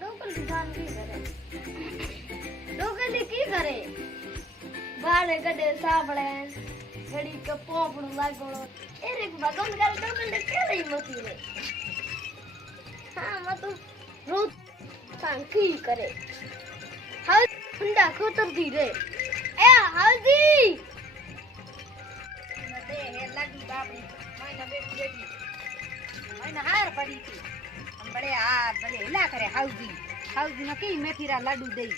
डोकल की जान की करे डोकल की करे बाले गडे साबळे घड़ी के पोपड़ू लागोड़ो एरे भगवान करे डोकल के रही मती रे हां मत रोज सांकी करे हाउ हुंडा खोतर दी रे ए हाउजी दे हे लगी बापड़ी मैंने बेटी बेटी मैंने हार पड़ी थी हम बड़े हिला करे हाउजी हाउजी ने की मेथीरा लाडू दई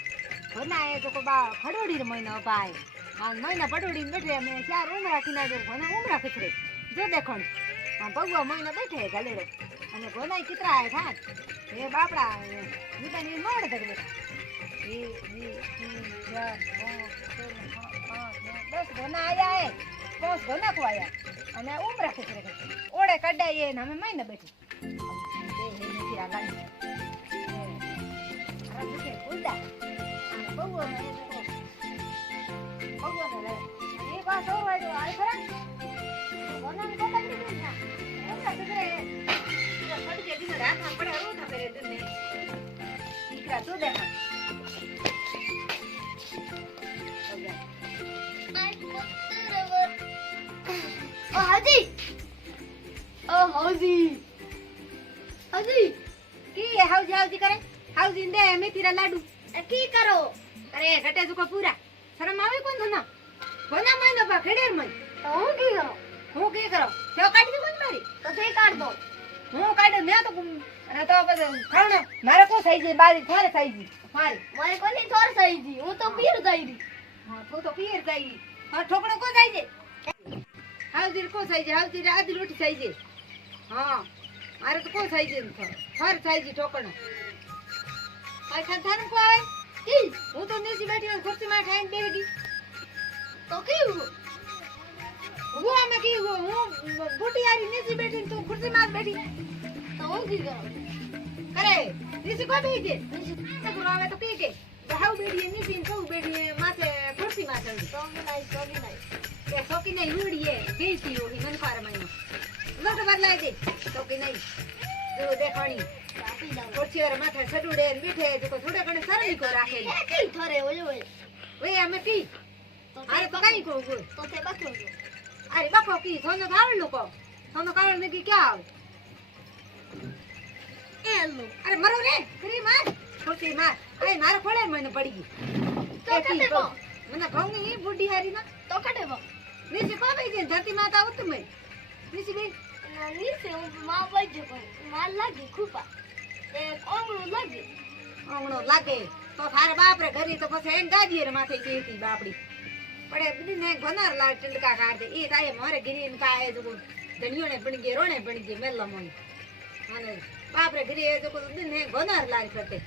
होना है तो को बा खडोड़ी रे महीना पाए हां महीना पडोड़ी ने बैठे मैं चार उमरा किनारे घोना उमरा खचरे जो देखण हां भगवा महीना बैठे गले रे અને ઘોનાઈ કિતરા આય થા એ બાપડા નીતાની મોડ દે બેટા દસ ઘોના આયા હે દસ ઘોના કો આયા અને ઉમરા ખચરે ઓડે કડાઈએ ને અમે મહીને બેઠી એ હે નથી આ લાગી આ મુકે બોલતા અને બહુ ને બહુ ને એ બા સોરવાડો આય ખરા ઘોના ને કોતા દીધી ના ઉમરા ખચરે પડી જે દીને રાખા પડે રોઠા કરે દને દીકરા તો દેખા ओ हाजी हाजी की है हाउजी हाउजी करे हाउजी दे मेथीरा लाडू की करो अरे घटे जुको पूरा शरम आवे कोन धना कोना महीनो बा खेडेर मई तो हूं की करो હું કે કરો તે કાઢી દે કોણ મારી तो से काट दो હું કાઢે મે તો અને તો બસ ખાણો મારે કો થઈ જાય બારી થોરે થઈ ગઈ મારી मारे कोनी थोर सही जी हूं तो पीर जाई री હા તું તો પીર જાય હા ઠોકણો કો જાય છે હાઉજી કો થઈ જાય હાઉજી આધી રોટી થઈ જાય હા મારે તો કો થઈ જાય થોર થઈ જાય ઠોકણો આ ખાધાનું કો આવે કી હું તો નીચે બેઠી હું ખુરશી માં ખાઈને બેહી ગઈ तो की वो मैं की वो बूटी यारी नीचे बैठी तू कुर्सी में बैठी तो हूं की करो करे नीचे को बैठी नीचे को आवे तो की के हाउ बैठी नीचे तो बैठी माथे कुर्सी में चढ़ी तो नहीं ये सोकी नहीं उड़ी है बेटी हो ही मन पार में लोट भर लाए दे सोकी नहीं जो देखणी कापी लाओ कुर्सी और माथे सडुडे बैठे जो थोड़े घणे सरली को राखे की थोरे ओले वे हमें की तो अरे तो कहीं को तो से बको अरे बको की सोनो खावड़ लो सोनो खावड़ में की क्या आवे एलो अरे मरो रे तेरी मार छोटी मार अरे मारे खोले मैंने पड़ी गई तो कटे वो मैंने कहूंगी ये बुढ़ी हारी ना तो कटे वो नीचे को भाई जे धरती माता उत में नीचे भी नी से मां बज को मां लागी खूपा ए ओंगळो लागी ओंगणो लागे तो थारे बाप रे घरी तो પછી એન ગાદી રે માથે કેતી બાપડી પડે બધી ને ઘનાર લાલ ટંડકા કાઢ દે એ તાય મારે ગીરીન કાય જો ધણિયો ને બણ ગે રોણે બણ ગે મેલ્લા મોની અને બાપ રે ઘરી જો કો ને ઘનાર લાલ કરતે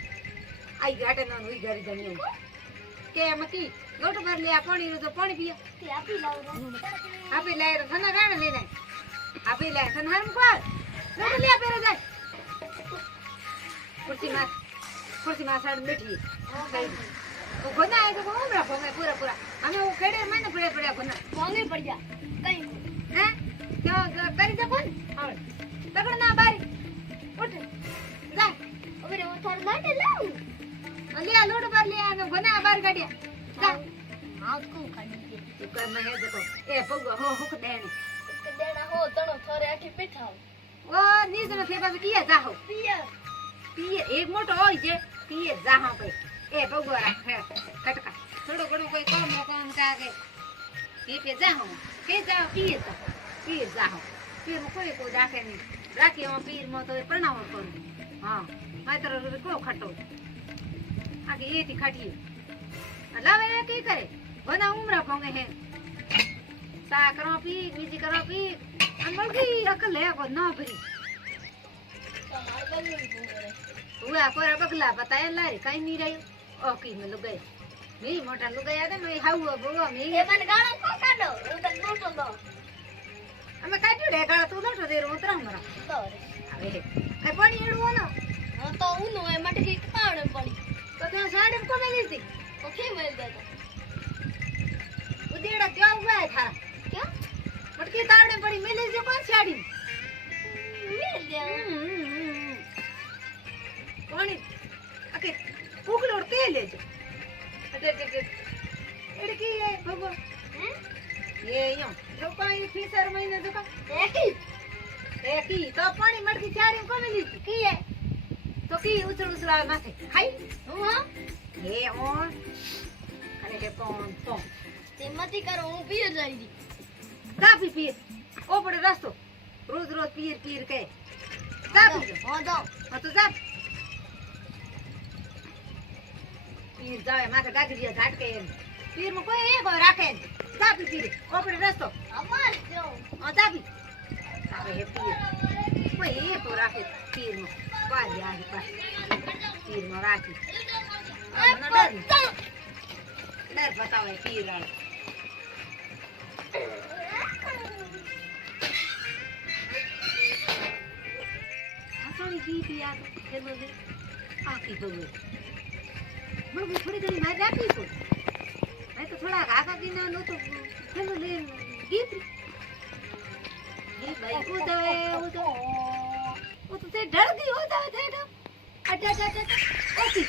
આઈ ગાટે ના હુઈ ઘરી ધણિયો કે મતી લોટ ભર લે આ પાણી તો પાણી પીએ તે આપી લાવ આપી લે તો થના ગાણ લેને આપી લે થના હમ કોલ લોટ લે પેરે જાય कुर्सी में साइड बैठी वो गोना है तो उमरा फोंगे पूरा पूरा हमें वो खेड़े में न पड़े पड़े गोना फोंगे पड़ जा कहीं हैं क्यों करी जा कौन और पकड़ ना बारी उठ जा अबे वो थार ना लाऊ लिया लोड पर लिया न गोना बाहर काटिया जा हां को खानी के तू कर मैं है देखो ए पगो हो हुक देने देना हो तणो थारे आठी बैठा वो नीच न थे बस किया जा हो पिया पिए एक मोटो होय जे पिए जा हो पे ए पगो राख कटका थोड़ो घणो कोई काम कागे ये पे जा हो के जा पिए जा हो पीर में कोई को राखे नहीं राखी हम पीर में तो प्रणाम करू हां मात्र को खटो आगे ये थी खटिए लावे की करे बना उमरा पोंगे है सा करो पी बीजी करो पी अमलगी अकल है को ना भरी हुआ कोरा बगला बताया लारे कहीं नहीं रही ओकी में लुग गए नहीं मोटा लुग गया था मैं हाउ बोवा मैं ये मन गाना को काढो वो तक नोटो दो हमें काटियो रे गाला तू लोटो दे उतरा हमरा तो अबे ए पानी एडो ना हां तो उनो ए मटकी काढे पड़ी तो ते साड़े को मिली थी तो के मिल दे उदेड़ा क्या हुआ है थारा क्या मटकी तावड़े पड़ी मिली जो कौन साड़ी मिल गया पानी के उगलोड़ तेल है अटे एड़की है भगो ये यो तो पानी फीसर महीने तो का एकी तो पानी मटकी चारी को मिली की है तो की उछला माथे खाई हां ये on अरे हे कौन तो તે મતી કરો હું પીએ જઈ દી કા પી ओ बड़े रास्तो रोज रोज पीर के जा पी હા દો हाँ तो जा पीर जाए माथे गागरिया झाट के पीर में कोई एक और राखे जा पीर ओ बड़े रास्तो અમાર જો हाँ जा पी अरे हे पीर कोई एक और राखे पीर में बाहर जा के पास पीर में राखी डर बताओ पीर वाला थोड़ी दी पिया तो खेलो दे आकी तो मैं थोड़ी देर मार राखी को मैं तो थोड़ा आगा की ना लो तो खेलो ले गीत ये भाई को दे वो तो ते डर दी होता है थे तो अच्छा अच्छा अच्छा ओके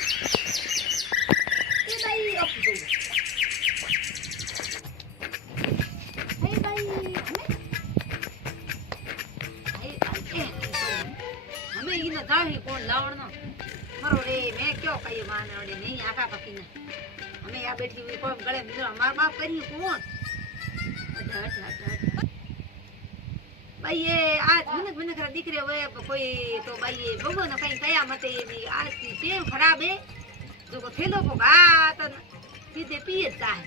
ये भाई ओके हे भाई हमें ये ना दाढ़ी कौन लावड़ना मरो रे मैं क्यों कही माने रे नहीं आका पकी ना हमें यहाँ बैठी हुई कौन गले मिलो हमार बाप करी कौन भाई ये आज मैंने करा दिख रहे हुए कोई तो भाई ये बगो ना कहीं कया मत ये भी आज की सेव खराब है जो को थैलो को गा तो सीधे पिएता है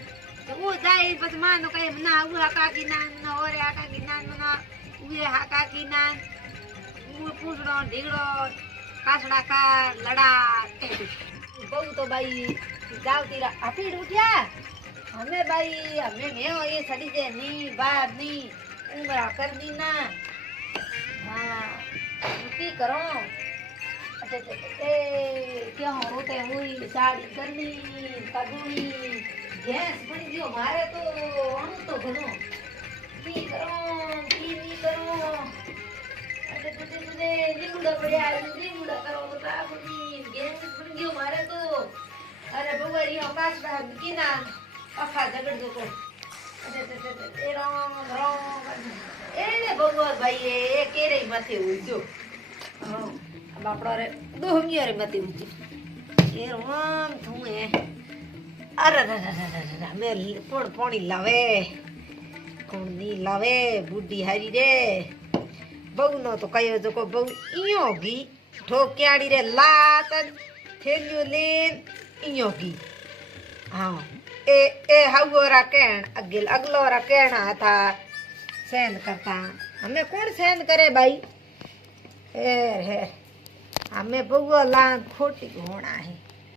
तो वो जाए बस मानो कहे ना वो हाका की ना और हाका की ना वो हाका की ना पूछड़ो ढीगड़ो कासड़ा का लड़ा बहु तो भाई जाओ तीरा अपीड़ उठिया हमें भाई हमें मैं ये सड़ी दे नहीं बात नहीं उमरा कर दी ना हाँ की करो क्या हो रोते हुई साड़ी करनी कदूनी गैस बन गयो मारे तो हम तो घणो की करो की नहीं करो लीमड़ा पड़े लीमड़ा करो बताबनी गैस बन गयो मारे तो अरे बगरी आकाश का किना अखा झगड़ दो को अरे ए राम ए ने भगवान भाई ए केरे माथे उजो अब आपड़ा रे दो हमिया रे माथे उजो ए राम तू है अरे मैं कोण पानी लावे कोण नी लावे बुड्ढी हारी रे बहु नो तो कयो जो को बहु इयो गी ठोक्याड़ी रे लात थेलियो लेन इयो गी हां ए हाउरा कहन अगलो रा कहना था सहन करता हमें कौन सहन करे भाई है हमें बहुआ लान खोटी होना है